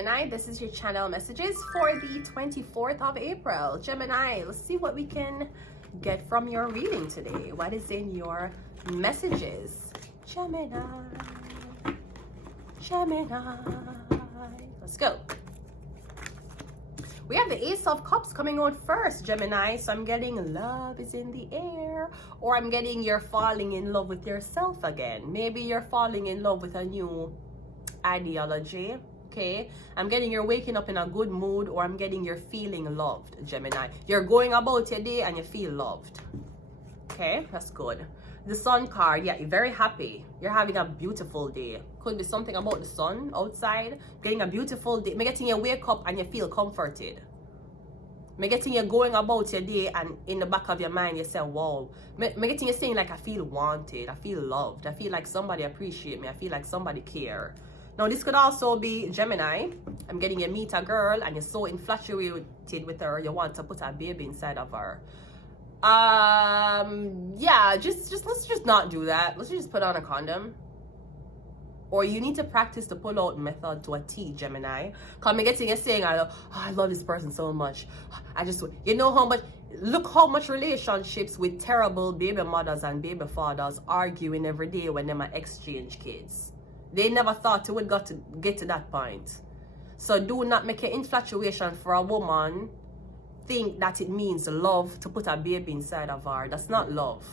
Gemini, this is your channel messages for the 24th of April. Gemini, let's see what we can get from your reading today. What is in your messages? Gemini. Let's go. We have the Ace of Cups coming out first, Gemini. So I'm getting love is in the air, or I'm getting you're falling in love with yourself again. Maybe you're falling in love with a new ideology. Okay, I'm getting you're waking up in a good mood, or I'm getting you're feeling loved, Gemini. You're going about your day and you feel loved. Okay, that's good. The Sun card, yeah, you're very happy. You're having a beautiful day. Could be something about the sun outside. Getting a beautiful day. Me getting you wake up and you feel comforted. Me getting you going about your day and in the back of your mind you say, wow. Me getting you saying like, I feel wanted. I feel loved. I feel like somebody appreciate me. I feel like somebody care. Now this could also be Gemini. I'm getting you meet a girl and you're so infatuated with her. You want to put a baby inside of her. Yeah, just let's just not do that. Let's just put on a condom. Or you need to practice the pull out method to a T, Gemini. Cause me getting you saying, I love this person so much. I just, you know how much, look how much relationships with terrible baby mothers and baby fathers arguing every day when they might exchange kids. They never thought it would get to that point. So do not make an infatuation for a woman think that it means love to put a baby inside of her. That's not love.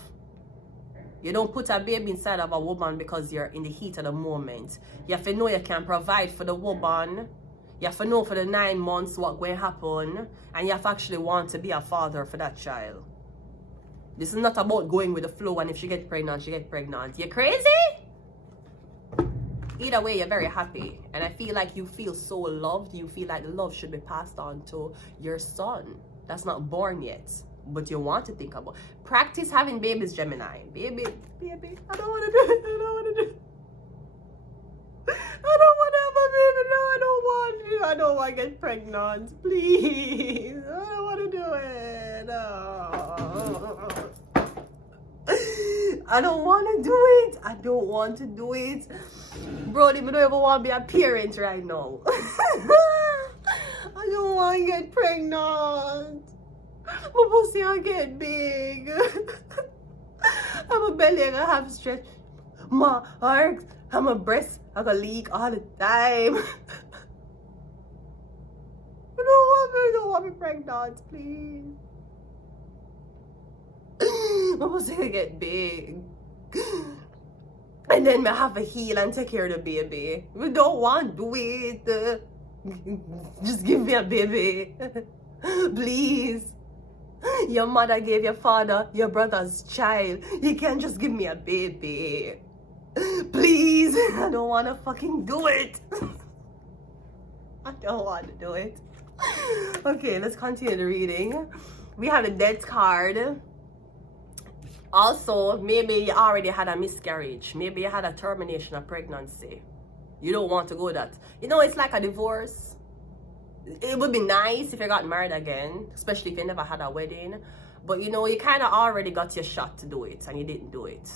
You don't put a baby inside of a woman because you're in the heat of the moment. You have to know you can provide for the woman. You have to know for the 9 months what's going to happen. And you have to actually want to be a father for that child. This is not about going with the flow and if she gets pregnant, she gets pregnant. You crazy? Either way, you're very happy. And I feel like you feel so loved. You feel like love should be passed on to your son. That's not born yet. But you want to think about. Practice having babies, Gemini. Baby. I don't want to do it. I don't want to do it. I don't want to have a baby. No, I don't want to. I don't want to get pregnant. Please. I don't want to do it. No. I don't want to do it. I don't want to do it. Brody, I don't ever want to be a parent right now. I don't want to get pregnant. My pussy will get big. I'm a belly and I have stretch. My heart and my breast are gonna leak all the time. I don't want to be pregnant, please. My pussy will get big. And then I have to heal and take care of the baby. We don't want to do it. Just give me a baby. Please. Your mother gave your father your brother's child. You can't just give me a baby. Please. I don't want to fucking do it. I don't want to do it. Okay, let's continue the reading. We have the Death card. Also, maybe you already had a miscarriage. Maybe you had a termination of pregnancy. You don't want to go that. You know, it's like a divorce. It would be nice if you got married again, especially if you never had a wedding. But you know, you kind of already got your shot to do it and you didn't do it.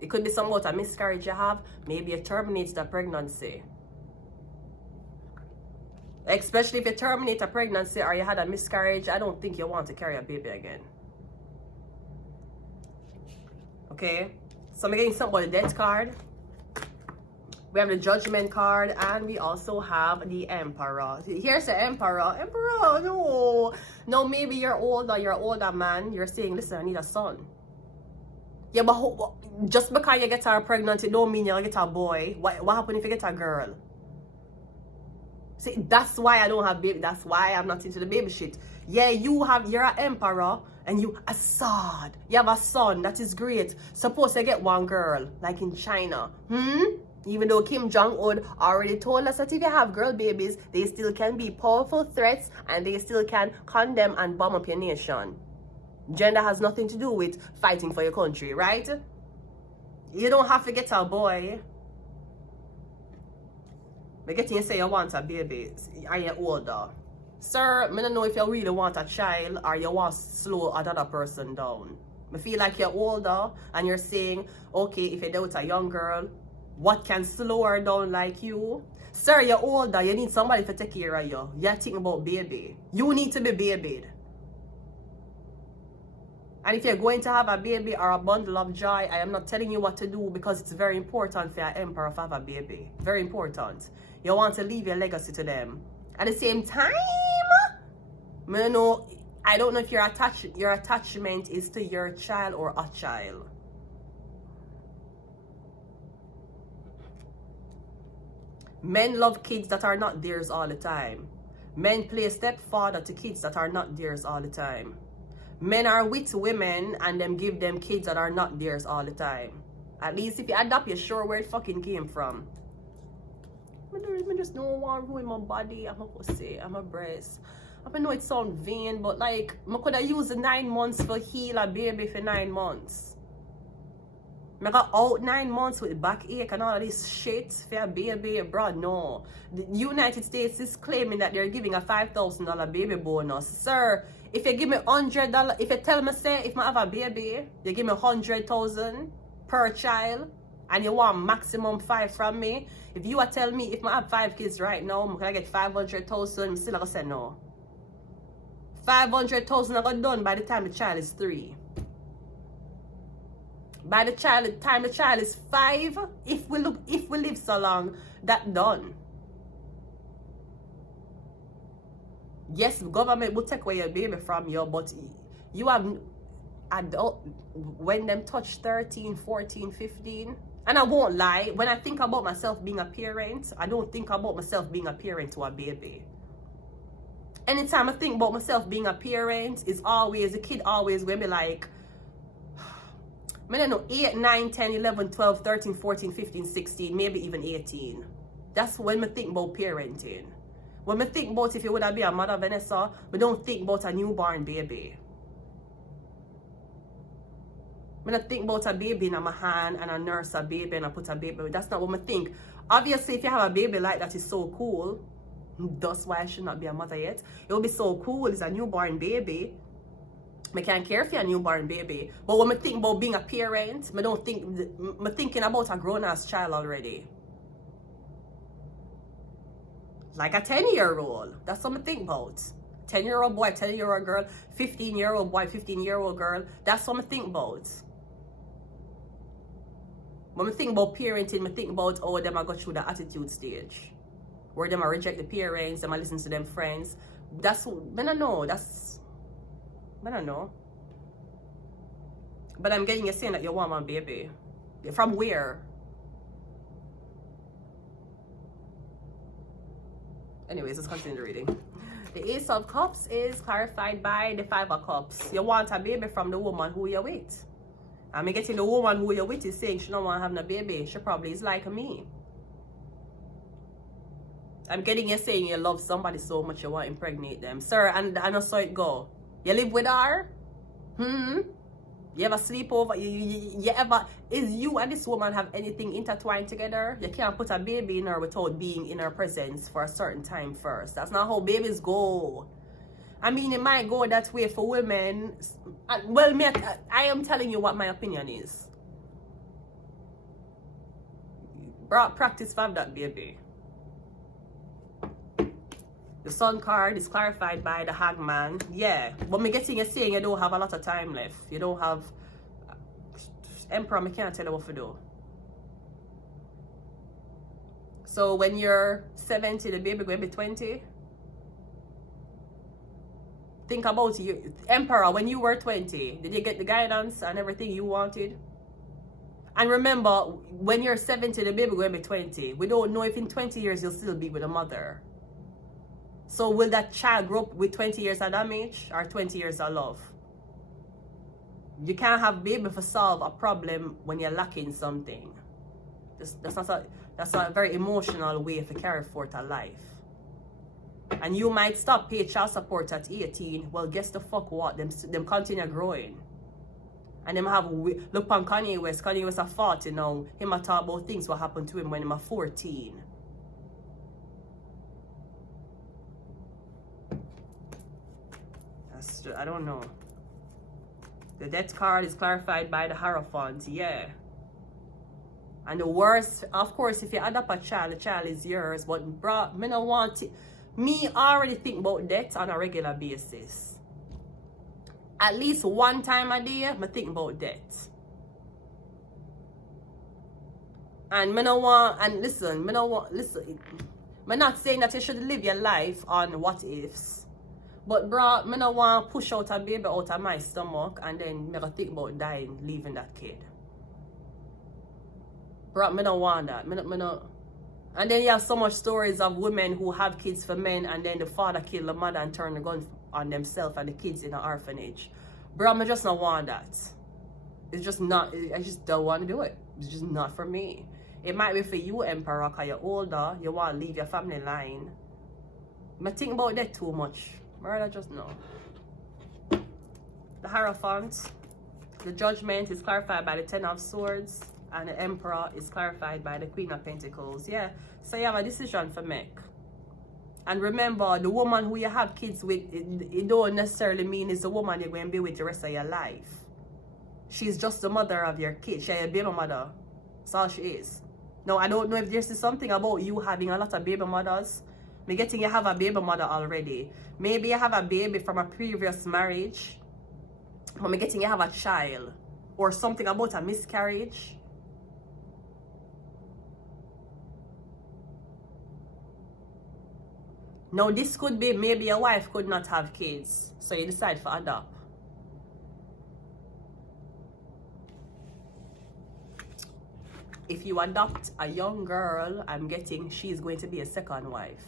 It could be some about a miscarriage you have. Maybe you terminate the pregnancy. Especially if you terminate a pregnancy or you had a miscarriage, I don't think you want to carry a baby again. Okay, so I'm getting something about the Death card. We have the Judgment card, and we also have the Emperor. Here's the Emperor. Emperor, no. No, maybe you're older man. You're saying, listen, I need a son. Yeah, but just because you get her pregnant, it don't mean you'll get a boy. What happens if you get a girl? See, that's why I don't have baby. That's why I'm not into the baby shit. Yeah, you're an emperor and you a sword. You have a son. That is great. Suppose you get one girl, like in China. Even though Kim Jong-un already told us that if you have girl babies, they still can be powerful threats and they still can condemn and bomb up your nation. Gender has nothing to do with fighting for your country, right? You don't have to get a boy. But getting you say you want a baby, are you older? Sir, I don't know if you really want a child or you want to slow another person down. I feel like you're older and you're saying, okay, if you're with a young girl, What can slow her down like you? Sir, you're older. You need somebody to take care of you. You're thinking about baby. You need to be babied. And if you're going to have a baby or a bundle of joy, I am not telling you what to do because it's very important for your emperor to have a baby. Very important. You want to leave your legacy to them. At the same time, I don't know if your attachment is to your child or a child. Men love kids that are not theirs all the time. Men play stepfather to kids that are not theirs all the time. Men are with women and them give them kids that are not theirs all the time. At least if you adopt, you're sure where it fucking came from. I just don't want to ruin my body. I'm a pussy. I'm a breast. I know it sounds vain, but like, I could have used the 9 months for heal a baby for 9 months. I got out 9 months with backache and all of this shit for a baby, bro. No. The United States is claiming that they're giving a $5,000 baby bonus. Sir, if you give me $100, if you tell me, say, if I have a baby, you give me $100,000 per child, and you want maximum 5 from me, if you are telling me if I have 5 kids right now, I'm gonna get 500,000, I'm still gonna say no. 500,000 I got done by the time the child is 3. By the time the child is 5, if we live so long, that done. Yes, the government will take away your baby from you, but you have adult when them touch 13, 14, 15. And I won't lie, when I think about myself being a parent, I don't think about myself being a parent to a baby. Anytime I think about myself being a parent, it's always, the kid always going to be like, I don't know, 8, 9, 10, 11, 12, 13, 14, 15, 16, maybe even 18. That's when I think about parenting. When I think about if you would have been a mother, Vanessa, we don't think about a newborn baby. When I think about a baby in my hand and I nurse a baby and I put a baby, that's not what I think. Obviously, if you have a baby like that, is so cool. That's why I should not be a mother yet. It will be so cool. It's a newborn baby. I can't care for a newborn baby. But when I think about being a parent, I'm thinking about a grown-ass child already. Like a 10-year-old. That's what I think about. 10-year-old boy, 10-year-old girl, 15-year-old boy, 15-year-old girl. That's what I think about. When I think about parenting, I think about how them I go through the attitude stage. Where them I reject the parents, them I listen to them friends. That's, I don't know, I don't know. But I'm getting you saying that you want my baby. From where? Anyways, let's continue the reading. The Ace of Cups is clarified by the 5 of Cups. You want a baby from the woman who you're with. I'm getting the woman who you're with is saying she don't want to have a baby. She probably is like me. I'm getting you saying you love somebody so much you want to impregnate them. Sir, and I know so it go. You live with her? You ever sleep over? You ever, is you and this woman have anything intertwined together? You can't put a baby in her without being in her presence for a certain time first. That's not how babies go. I mean, it might go that way for women. Well, I am telling you what my opinion is. Practice for that baby. The Sun card is clarified by the Hangman. Yeah, but me getting you saying you don't have a lot of time left. You don't have... Emperor, I can't tell you what to do. So when you're 70, the baby going to be 20. Think about you. Emperor, when you were 20, did you get the guidance and everything you wanted? And remember, when you're 70, the baby going to be 20. We don't know if in 20 years you'll still be with a mother. So will that child grow up with 20 years of damage or 20 years of love? You can't have baby to solve a problem when you're lacking something. That's a very emotional way to carry forth a life. And you might stop paying child support at 18. Well, guess the fuck what? Them continue growing. And them have, look on Kanye West. Kanye West a 40 now. Him a talk about things what happened to him when he was 14. I don't know. The Death card is clarified by the Hierophant. Yeah. And the worst, of course, if you adopt a child, the child is yours. But bro, me no want it. Me already think about death on a regular basis. At least one time a day, I think about death. And me no want, and listen, me no want, listen. I'm not saying that you should live your life on what ifs. But bro, me no want to push out a baby out of my stomach and then me go think about dying, leaving that kid. Bro, me no want that. Me no. And then you have so much stories of women who have kids for men and then the father kill the mother and turn the gun on themselves and the kids in an orphanage. Bro, I just don't want that. It's just not, I just don't want to do it. It's just not for me. It might be for you, Emperor, because you're older, you want to leave your family line. I think about that too much. I just know. The Hierophant, the Judgment is clarified by the Ten of Swords, and the Emperor is clarified by the Queen of Pentacles. Yeah, so you have a decision to make. And remember, the woman who you have kids with, it don't necessarily mean it's the woman you're going to be with the rest of your life. She's just the mother of your kids. She's a baby mother. That's all she is. Now, I don't know if there's something about you having a lot of baby mothers. Me getting you have a baby mother already. Maybe you have a baby from a previous marriage. But me getting you have a child. Or something about a miscarriage. Now, this could be maybe your wife could not have kids. So you decide to adopt. If you adopt a young girl, I'm getting she's going to be a second wife.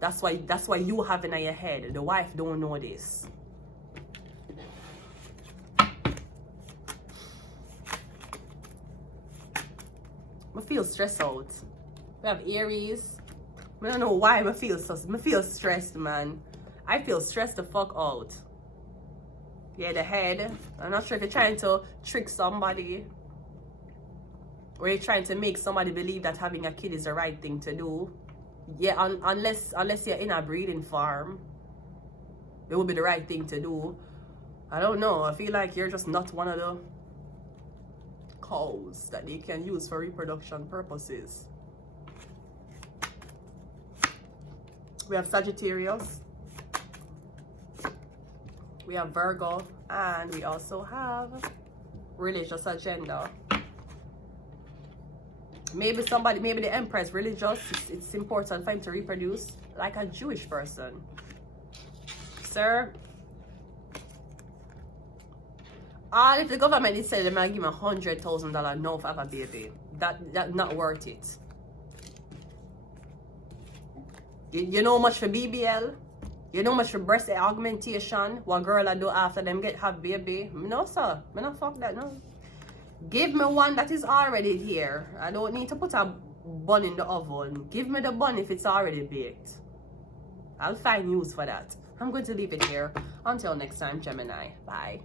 That's why you have it in your head. The wife don't know this. I feel stressed out. We have Aries. I don't know why I feel stressed, man. I feel stressed the fuck out. Yeah, the head. I'm not sure if you're trying to trick somebody. Or you're trying to make somebody believe that having a kid is the right thing to do. Yeah, unless you're in a breeding farm, it would be the right thing to do. I don't know. I feel like you're just not one of the cows that they can use for reproduction purposes. We have Sagittarius. We have Virgo. And we also have religious agenda. Maybe the Empress religious. It's important for him to reproduce like a Jewish person. Sir, all if the government is saying they're gonna give me $100,000 no for have a baby, that not worth it. You know much for BBL? You know much for breast augmentation? What girl I do after them have baby? No sir, me not fuck that, no. Give me one that is already here. I don't need to put a bun in the oven. Give me the bun if it's already baked. I'll find use for that. I'm going to leave it here. Until next time, Gemini. Bye.